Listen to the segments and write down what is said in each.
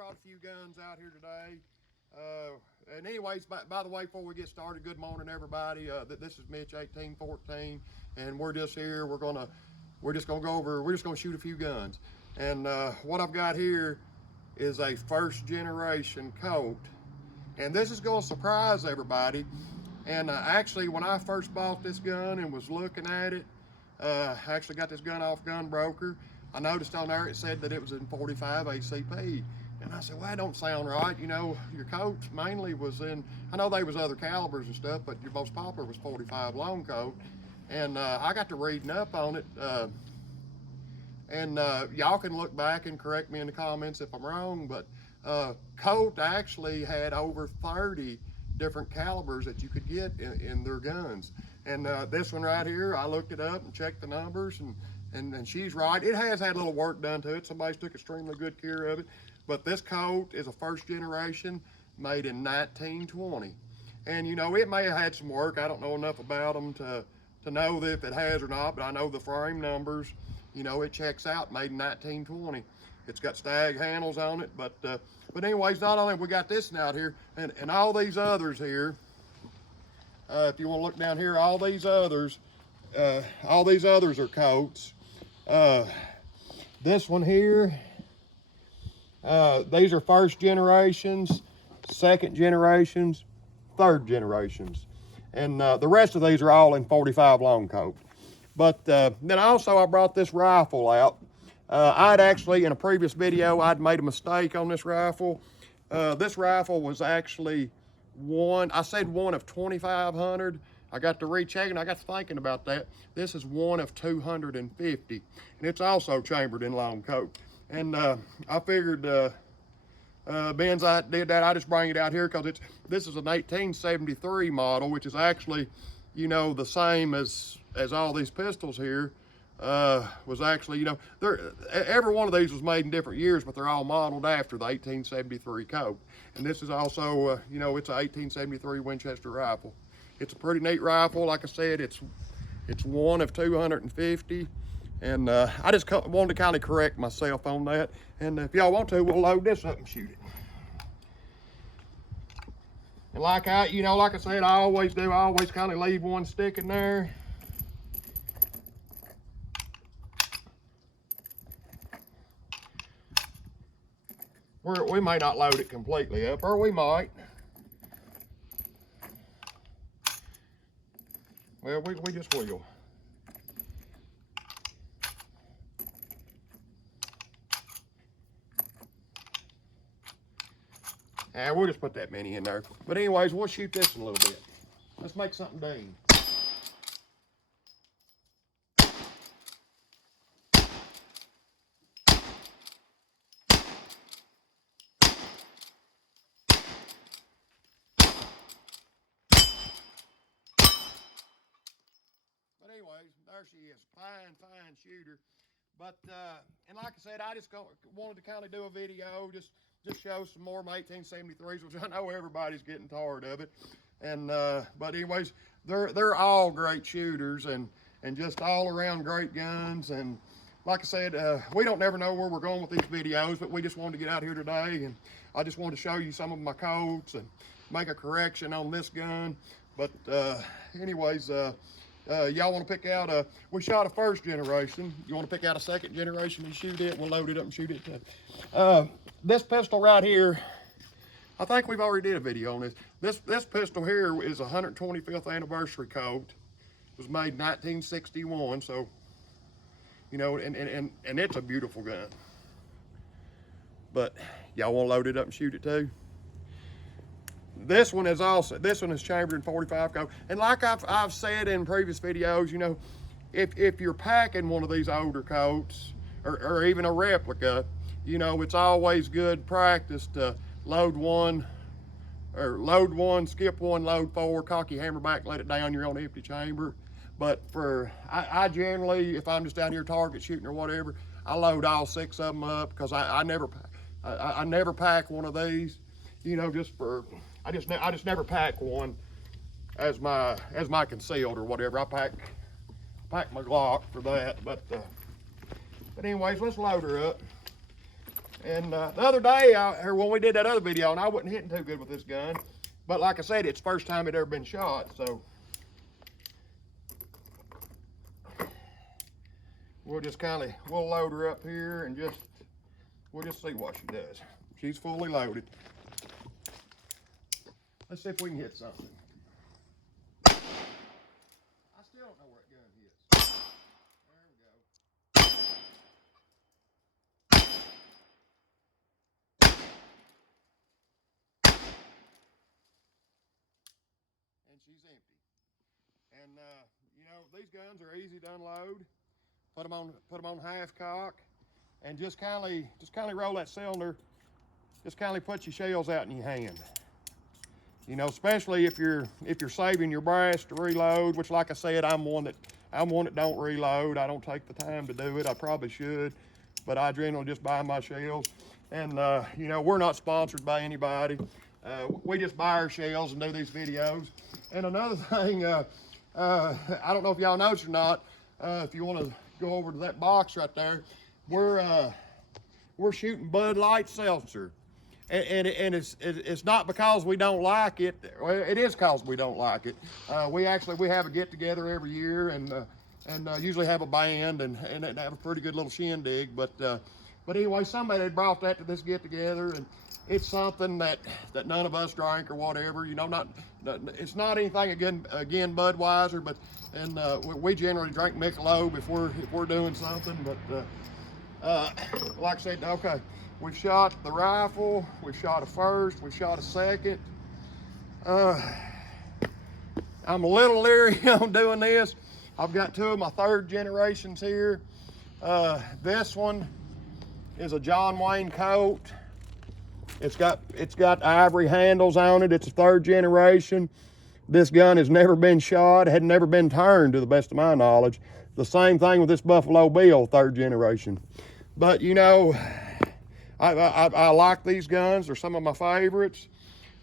brought a few guns out here today. And anyways, by the way, before we get started, good morning, everybody. This is Mitch 1814, and we're just here. We're just gonna shoot a few guns. And what I've got here is a first generation Colt, and this is gonna surprise everybody. And actually, when I first bought this gun and was looking at it, I actually got this gun off Gun Broker. I noticed on there it said that it was in 45 ACP. And I said, well, that don't sound right. You know, your Colts mainly was in, I know there was other calibers and stuff, but your most popular was 45 long Colt. And I got to reading up on it. Y'all can look back and correct me in the comments if I'm wrong, but Colt actually had over 30 different calibers that you could get in their guns. And this one right here, I looked it up and checked the numbers, and she's right. It has had a little work done to it. Somebody's took extremely good care of it. But this Colt is a first generation made in 1920. And you know, it may have had some work. I don't know enough about them to know that if it has or not, but I know the frame numbers, you know, it checks out, made in 1920. It's got stag handles on it, but anyways, not only have we got this one out here, and all these others here, if you want to look down here, all these others are Colts. This one here, these are first generations, second generations, third generations, and the rest of these are all in 45 long Colt. But then also I brought this rifle out. I'd actually, in a previous video, I'd made a mistake on this rifle. This rifle was actually one of 2,500. I got to rechecking, I got to thinking about that. This is one of 250, and it's also chambered in long Colt. And I figured, being I did that, I just bring it out here because this is an 1873 model, which is actually, you know, the same as all these pistols here. Was actually, you know, every one of these was made in different years, but they're all modeled after the 1873 Colt. And this is also, you know, it's an 1873 Winchester rifle. It's a pretty neat rifle. Like I said, it's one of 250. And I just wanted to kind of correct myself on that. And if y'all want to, we'll load this up and shoot it. And like I said, I always do. I always kind of leave one sticking there. We may not load it completely up, or we might. Well, we just will. And we'll just put that mini in there. But anyways, we'll shoot this in a little bit. Let's make something ding. Anyways, there she is, fine shooter. But and like I said, I just wanted to kind of do a video, just show some more of my 1873s, which I know everybody's getting tired of it. And but anyways, they're all great shooters and just all around great guns. And like I said, we don't never know where we're going with these videos, but we just wanted to get out here today, and I just wanted to show you some of my Colts and make a correction on this gun. But anyways, y'all want to pick out we shot a first generation. You want to pick out a second generation and shoot it? We'll load it up and shoot it too. This pistol right here, I think we've already did a video on this. This pistol here is a 125th anniversary Colt. It was made in 1961, so, you know, and it's a beautiful gun. But y'all want to load it up and shoot it too? This one is chambered in 45 Colt. And like I've said in previous videos, you know, if you're packing one of these older Colts or even a replica, you know, it's always good practice to load one, skip one, load four, cock your hammer back, let it down, you're on an empty chamber. But I generally, if I'm just out here target shooting or whatever, I load all 6 of them up, because I never pack one of these, you know, I just never pack one as my concealed or whatever. I pack my Glock for that. But anyways, let's load her up. And the other day, or when we did that other video, and I wasn't hitting too good with this gun, but like I said, it's the first time it ever been shot, so we'll just we'll load her up here and we'll just see what she does. She's fully loaded. Let's see if we can hit something. I still don't know where that gun hits. There we go. And she's empty. And you know, these guns are easy to unload. Put them on half cock, and just kindly roll that cylinder. Just kindly put your shells out in your hand. You know, especially if you're saving your brass to reload, which, like I said, I'm one that don't reload. I don't take the time to do it. I probably should, but I generally just buy my shells. And you know, we're not sponsored by anybody. We just buy our shells and do these videos. And another thing, I don't know if y'all noticed or not. If you want to go over to that box right there, we're shooting Bud Light seltzer. And it's not because we don't like it. Well, it is because we don't like it. We have a get together every year, and usually have a band and have a pretty good little shindig. But anyway, somebody had brought that to this get together, and it's something that none of us drink or whatever. You know, it's not anything again Budweiser, but we generally drink Michelob if we're doing something. But like I said, okay. We've shot the rifle, we've shot a first, we've shot a second. I'm a little leery on doing this. I've got two of my third generations here. This one is a John Wayne Colt. It's got ivory handles on it. It's a third generation. This gun has never been shot, had never been turned to the best of my knowledge. The same thing with this Buffalo Bill, third generation. But you know, I like these guns. They're some of my favorites.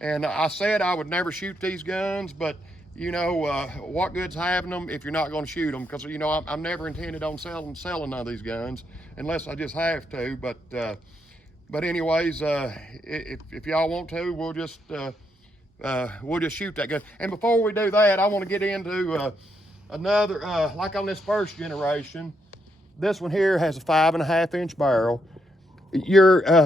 And I said I would never shoot these guns, but you know, what good's having them if you're not going to shoot them? Because you know, I'm never intended on selling none of these guns unless I just have to. But anyways, if y'all want to, we'll just shoot that gun. And before we do that, I want to get into another, like on this first generation. This one here has a 5.5-inch barrel.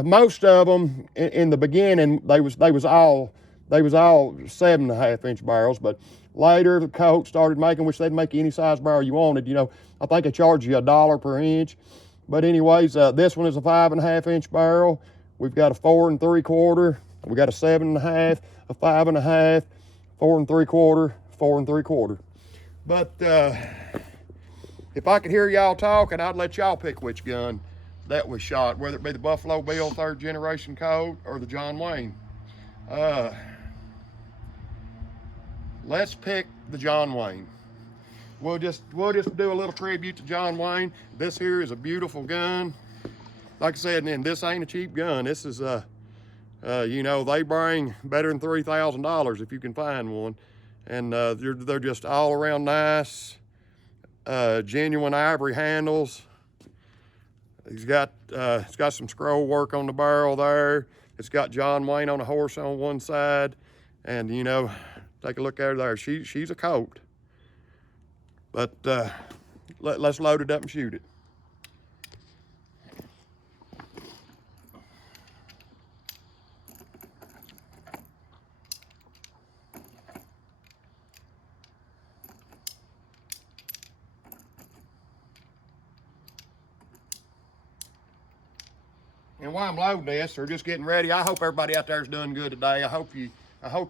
Most of them in the beginning, they was all 7.5-inch barrels, but later the Colt started making, which they'd make any size barrel you wanted. You know, I think they charge you $1 per inch. But anyways, this one is a 5.5-inch barrel. We've got a 4 3/4. We got a 7.5, a 5.5, 4 3/4, 4 3/4. But if I could hear y'all talking, I'd let y'all pick which gun that was shot, whether it be the Buffalo Bill third generation Colt or the John Wayne. Let's pick the John Wayne. We'll just do a little tribute to John Wayne. This here is a beautiful gun. Like I said, and this ain't a cheap gun. This is you know, they bring better than $3,000 if you can find one, and they're just all around nice, genuine ivory handles. It's got some scroll work on the barrel there. It's got John Wayne on a horse on one side, and you know, take a look at her there. She's a Colt. But let's load it up and shoot it. And while I'm loading this or just getting ready, I hope everybody out there is doing good today. I hope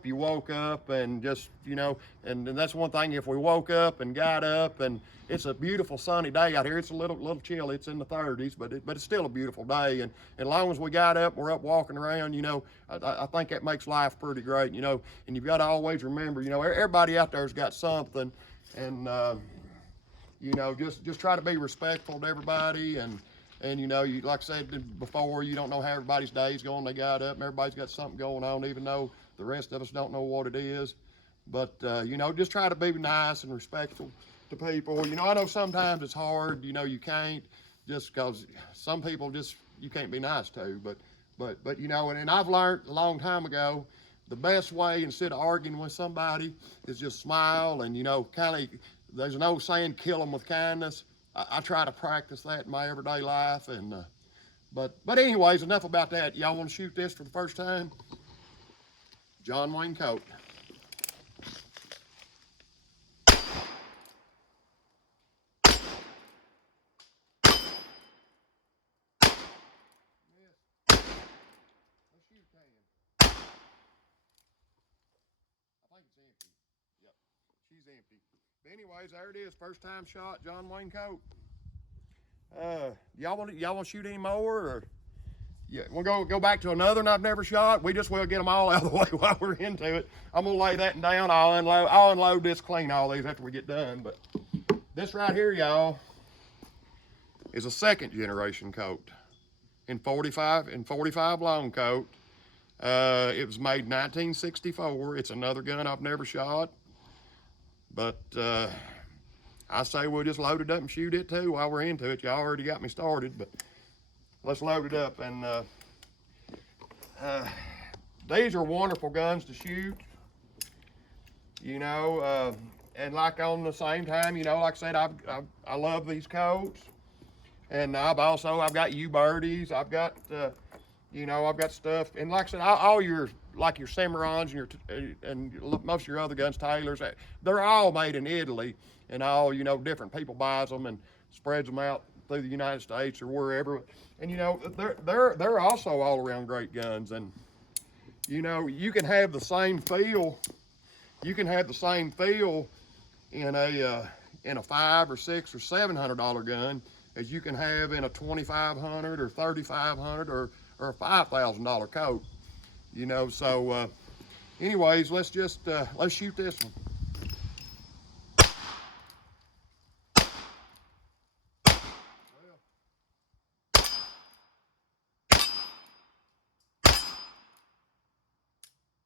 you woke up and just, you know, and that's one thing. If we woke up and got up and it's a beautiful sunny day out here, it's a little chilly. It's in the 30s, but it's still a beautiful day. And as long as we got up, we're up walking around, you know, I think that makes life pretty great, you know. And you've got to always remember, you know, everybody out there's got something, and you know, just try to be respectful to everybody. And you know, like I said before, you don't know how everybody's day's going. They got up and everybody's got something going on, even though the rest of us don't know what it is. But you know, just try to be nice and respectful to people. You know, I know sometimes it's hard. You know, you can't, just because some people just you can't be nice to. But you know, and I've learned a long time ago, the best way, instead of arguing with somebody, is just smile and, you know, kind of, there's an old saying, kill them with kindness. I try to practice that in my everyday life. And but anyways, enough about that. Y'all want to shoot this for the first time? John Wayne Colt. Yep, she's empty. But anyways, there it is. First time shot, John Wayne Colt. Y'all want to shoot any more, or yeah, we'll go back to another one I've never shot. We just will get them all out of the way while we're into it. I'm gonna lay that down. I'll unload this, clean all these after we get done. But this right here, y'all, is a second generation Colt in 45 long Colt. It was made 1964. It's another gun I've never shot, but I say we'll just load it up and shoot it too while we're into it. Y'all already got me started, but let's load it up. And these are wonderful guns to shoot, you know, and like on the same time, you know, like I said, I love these Colts, and I've got U-birdies, I've got you know, I've got stuff, and like I said, all your, like your Cimarrons and most of your other guns, Taylors, they're all made in Italy, and all, you know, different people buys them and spreads them out through the United States or wherever. And you know, they're also all around great guns. And you know, you can have the same feel. You can have the same feel in a $500 or $600 or $700 gun as you can have in a $2,500 or $3,500 or a $5,000 Colt. You know, so anyways, let's shoot this one.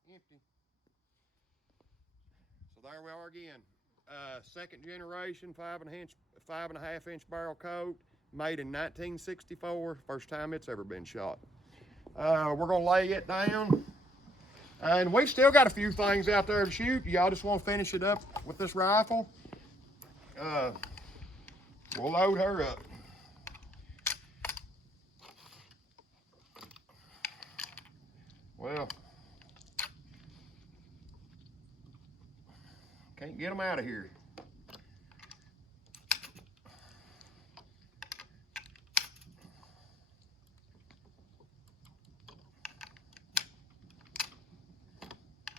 Empty. So there we are again. Second generation, 5.5 inch barrel Colt, made in 1964. First time it's ever been shot. We're gonna lay it down, and we still got a few things out there to shoot. Y'all just want to finish it up with this rifle. We'll load her up. Well, can't get them out of here.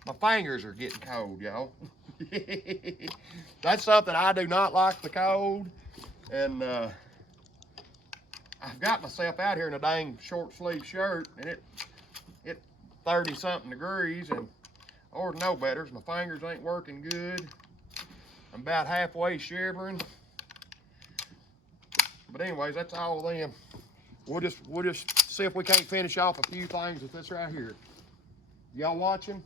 My fingers are getting cold, y'all. That's something I do not like, the cold. And I've got myself out here in a dang short sleeve shirt, and it 30 something degrees, and or no better, my fingers ain't working good. I'm about halfway shivering. But anyways, that's all of them. We'll just see if we can't finish off a few things with this right here. Y'all watching?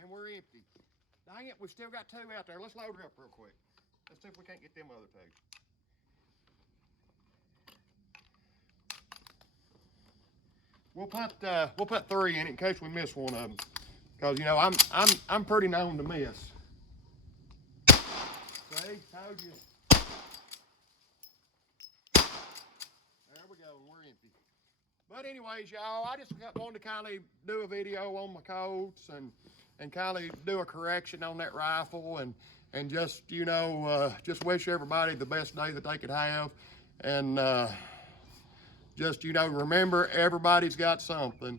And we're empty. Dang it, we still got two out there. Let's load her up real quick. Let's see if we can't get them other two. We'll put three in it in case we miss one of them, because you know I'm pretty known to miss. See, told you. There we go, and we're empty. But anyways, y'all, I just wanted to kind of do a video on my Colts and kind of do a correction on that rifle, and just, you know, just wish everybody the best day that they could have. And just, you know, remember, everybody's got something,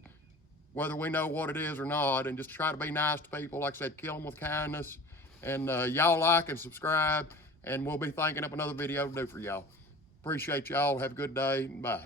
whether we know what it is or not, and just try to be nice to people. Like I said, kill them with kindness. And y'all like and subscribe, and we'll be thinking up another video to do for y'all. Appreciate y'all. Have a good day. Bye.